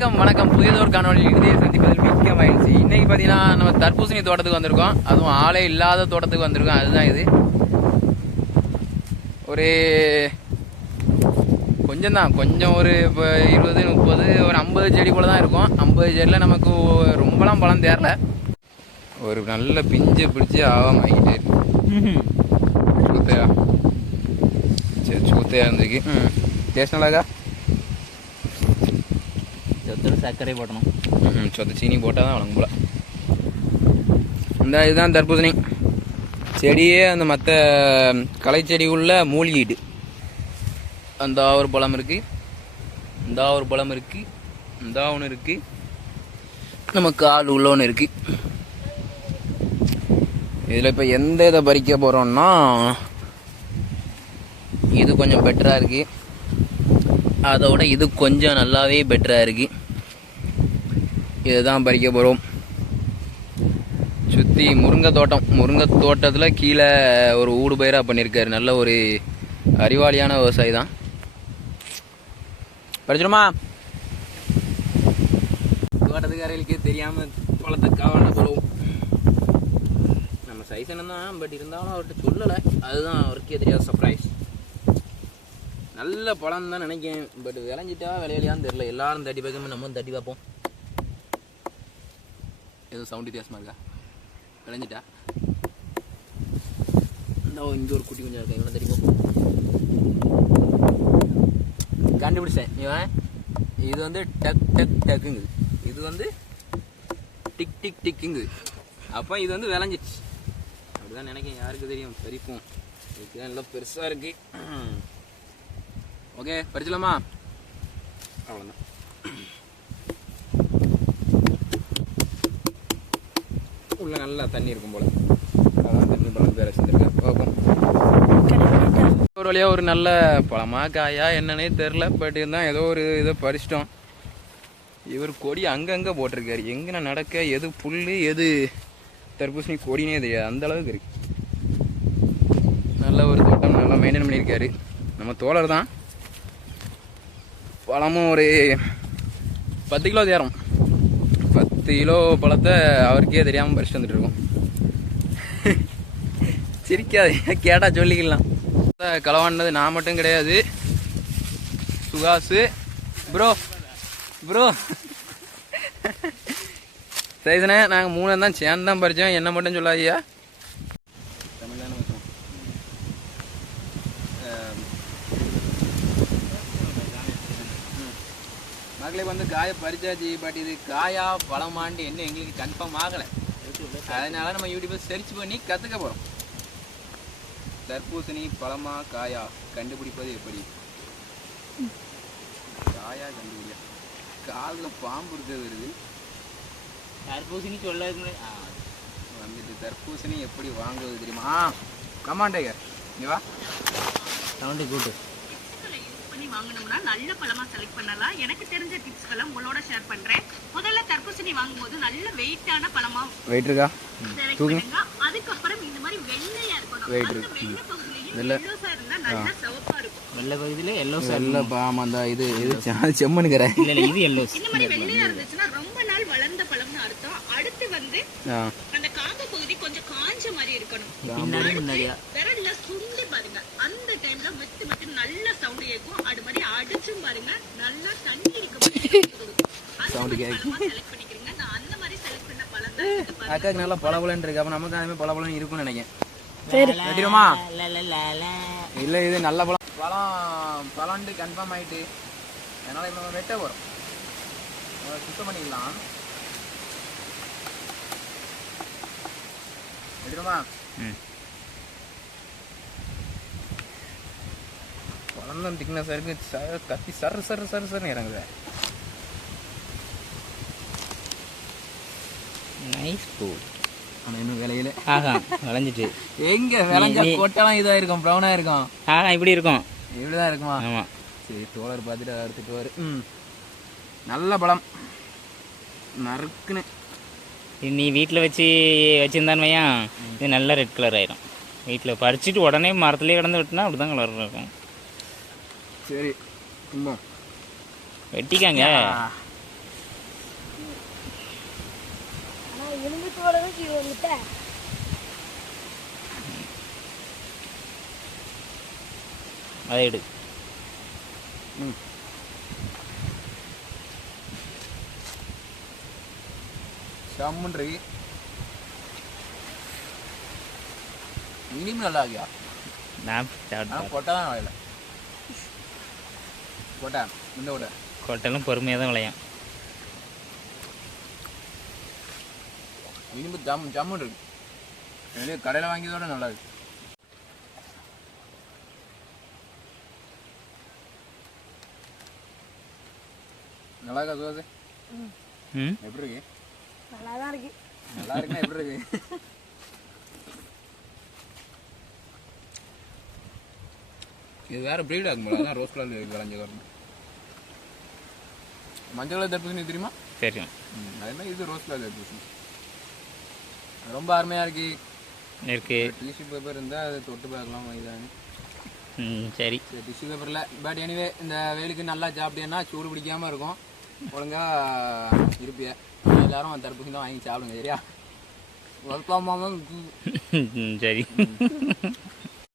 வணக்கம் வணக்கம். புதியதொரு காணொலி இறுதியை சந்திப்பதில் மிக்க மகிழ்ச்சி. இன்னைக்கு பார்த்தீங்கன்னா நம்ம தர்பூசணி தோட்டத்துக்கு வந்திருக்கோம். அதுவும் ஆளே இல்லாத தோட்டத்துக்கு வந்திருக்கோம். அதுதான் இது. ஒரு கொஞ்சம் தான் கொஞ்சம் ஒரு இப்போ இருபது முப்பது ஒரு ஐம்பது செடி போல தான் இருக்கும். ஐம்பது செடியில் நமக்கு ரொம்பலாம் பழம் தேரல. ஒரு நல்ல பிஞ்சு பிடிச்சி ஆவாம ஆகிட்டே இருக்கு சூத்தையா. சரி சூத்தையா இருந்துருக்கு டேஸ்ட் நல்லாக்கா சொத்துல சர்க்கரை போட்டணும். ம் சொத்த சீனி போட்டால் தான் வழங்கும் போல. இந்த இதுதான் தர்பூசணி. செடியே அந்த மற்ற களை செடி உள்ள மூலிகீடு அந்த ஒரு பழம் இருக்குது இந்த ஒரு பழம் இருக்குது இந்த ஒன்று இருக்குது நம்ம கால் உள்ள ஒன்று இருக்குது இதில் இப்போ எந்த இதை பறிக்க போகிறோம்னா இது கொஞ்சம் பெட்டராக இருக்குது அதோட இது கொஞ்சம் நல்லாவே பெட்டராக இருக்குது இதுதான் பறிக்க போகிறோம் சுற்றி முருங்கை தோட்டம். முருங்கை தோட்டத்தில் கீழே ஒரு ஊடு பயிராக பண்ணியிருக்காரு நல்ல ஒரு அறிவாளியான விவசாயி தான். படிச்சிடுமா தோட்டத்துக்காரர்களுக்கு தெரியாமல் பழத்தை காவல போடுவோம் நம்ம சைஸ் தான் பட் இருந்தாலும் அவர்கிட்ட சொல்லலை. அதுதான் அவருக்கே தெரியாத சர்ப்ரைஸ் நல்ல பழம் தான் நினைக்கிறேன். பட் விளைஞ்சிட்டா விளையலையான்னு தெரியல. எல்லாரும் தட்டி பார்க்காம நம்ம தட்டி பார்ப்போம். எதுவும் சவுண்ட் வித்தியாசமா இருக்கா? விளைஞ்சிட்டா? இந்த இங்கே ஒரு குட்டி கொஞ்சம் இருக்கா? இவனை தட்டி பார்ப்போம் கண்டுபிடிச்சேன் இவன் இது வந்து டக் டக் டக்குங்குது இது வந்து டிக் டிக் டிக்குங்குது அப்போ இது வந்து விளைஞ்சிச்சு. அப்படிதான் நினைக்கிறேன். யாருக்கு தெரியும்? பறிப்போம் இதுக்கு நல்லா பெருசாக இருக்கு. ஓகே பறிச்சலாமா அவ்வளோதான் உள்ளே நல்லா தண்ணி இருக்கும் போல். அதான் தண்ணி பழம் பேர வச்சிருக்கேன் பார்ப்போம். ஒரு வழியாக ஒரு நல்ல பழமா காயா என்னன்னே தெரில பட் இருந்தால் ஏதோ ஒரு இதை பறிச்சிட்டோம். இவர் கொடி அங்கங்கே போட்டிருக்காரு. எங்கே நடக்க எது புல் எது தர்பூசணி கொடினே தெரியாது. அந்த அளவுக்கு இருக்கு. நல்ல ஒரு தோட்டம் நல்லா மெயின்டைன் பண்ணியிருக்காரு. நம்ம தோழர் தான். பழமும் ஒரு பத்து கிலோ தேரம். பத்து கிலோ பழத்தை அவருக்கே தெரியாமல் பறிச்சு வந்துட்டு இருக்கோம். சிரிக்காது கேட்டால் சொல்லிக்கலாம். களவாண்டது நான் மட்டும் கிடையாது. சுகாசு. ப்ரோ ப்ரோ சரிதானே நாங்கள் மூணு தான் சேர்ந்து தான் பறித்தோம் என்ன மட்டும் சொல்லாதியா மகளே வந்து காய பறிச்சாச்சு பட் இது காயா பழமாண்டு என்ன எங்களுக்கு கன்ஃபார்ம் ஆகலை. அதனால நம்ம யூடியூப்ல சர்ச் பண்ணி கற்றுக்க போகிறோம் தர்பூசணி பழமா காயா கண்டுபிடிப்பது எப்படி? காயா கண்டுபிடியா காலில் பாம்பு இருக்கிறது வருது. தர்பூசணி சொல்ல வந்துட்டு தர்பூசணி எப்படி வாங்குவது தெரியுமா? கமாண்டேகர் நீ வா. சவுண்டு கூட்டு. பண்ணி வாங்கணும்னா நல்ல பழமா செலக்ட் பண்ணலாம். எனக்கு தெரிஞ்ச டிப்ஸ்களை உங்களோட ஷேர் பண்றேன். முதல்ல தர்பூசணி வாங்கும்போது நல்ல வெயிட்டான பழமா வெயிட் இருக்கா? பண்ணுங்க. அதுக்கப்புறம் இந்த மாதிரி வெள்ளையா இருக்கணும். அந்த இருக்கு. வெள்ளை இருந்தா நல்ல சிவப்பா இருக்கும். வெள்ளை பகுதியில் எல்லோ சார் வெள்ளை பாம் அந்த இது இது செ- செம்மனுக்கிறேன் இல்லை இல்லை இது எல்லோ இந்த மாதிரி வெள்ளையா இருந்துச்சுன்னா ரொம்ப நாள் வளர்ந்த பழம்னு அர்த்தம். அடுத்து வந்து அந்த காம்பு பகுதி கொஞ்சம் காஞ்ச மாதிரி இருக்கணும். பின்னாடி முன்னாடியா? சுண்டி பாருங்க. அந்த டைம்ல மெத்து மெத்து நல்ல சவுண்ட் கேட்கும் அது மாதிரி அடிச்சும் பாருங்க. நல்லா தண்ணி இருக்கும் Sound கேக்கும். செலக்ட் பண்ணிக்கிறீங்க. நான் அந்த மாதிரி செலக்ட் பண்ண பழம் தான். அக்காக்கு நல்லா பளபளன்னு இருக்கு. அப்போ நமக்கு அதுமாதிரி பளபளன்னு இருக்கும்னு நினைக்கிறேன். சரி. வெட்டிடுமா? இல்லை இது நல்ல பழம் பழம் பழம்ட்டு கன்ஃபார்ம் ஆயிட்டு அதனால இப்போ நம்ம வெட்ட போகிறோம் சுத்தம் பண்ணிக்கலாம். வெட்டிடுமா? ம். பழம் திக்னஸாக இருக்கு கத்தி சரு சரு சரு சருன்னு இறங்குது நைஸ் ஃபுட் ஆனால் இன்னும் விலையில ஆஹா விளைஞ்சிட்டு எங்க விளைஞ்சா நீ- கொட்டெல்லாம் இதா இருக்கும் ப்ரௌனா இருக்கும் ஆஹா இப்படி இருக்கும் இப்படிதான் இருக்குமா ஆமாம் சரி தோழர் பார்த்துட்டு அதை எடுத்துட்டு வரு ம் நல்ல பழம் நறுக்குன்னு நீ வீட்டில் வச்சு வச்சுருந்தான்னு வையன் இது நல்ல ரெட் கலர் ஆயிரும் வீட்டில் பறிச்சுட்டு உடனே மரத்துலேயே கிடந்து விட்டுனா அப்படி தான் கலர் இருக்கும் சரி கும்பம் வெட்டிக்காங்க. அதை எடு. ம். செம்மன்றி. இனிமே நல்லா ஆகியா நான் கொட்டதான் வாயில. கொட்டை இந்த விட. கொட்டெல்லாம் பொறுமையாக தான் விளையும் இனிமே ஜம் ஜம்முன் இருக்கு. வெளியே கடையில் வாங்கியதோட நல்லா இருக்கு. நல்லா இருக்கா சுவாசு? ம். எப்படி இருக்கு? நல்லா தான் இருக்கு. நல்லா இருக்குன்னா எப்படி இருக்கு? இது வேற பிரீட் ஆகும் போல. அதான் ரோஸ் கலர் விளைஞ்ச வரணும் மஞ்சள் கலர் தர்பூசணி தெரியுமா? தெரியும். அதே மாதிரி இது ரோஸ் கலர் தர்பூசணி ரொம்ப அருமையா இருக்கு. இருக்கு. டிஷ்யூ பேப்பர் இருந்தால் அதை தொட்டு பார்க்கலாம் இதானு ம் சரி. சரி டிஷ்யூ பேப்பரில் பட் எனிவே இந்த வெயிலுக்கு நல்லா சாப்பிட்டேன்னா சூடு பிடிக்காம இருக்கும். ஒழுங்கா இருப்பிய. எல்லாரும் தர்பூசணி தான் வாங்கி சாப்பிடுங்க சரியா? சரி.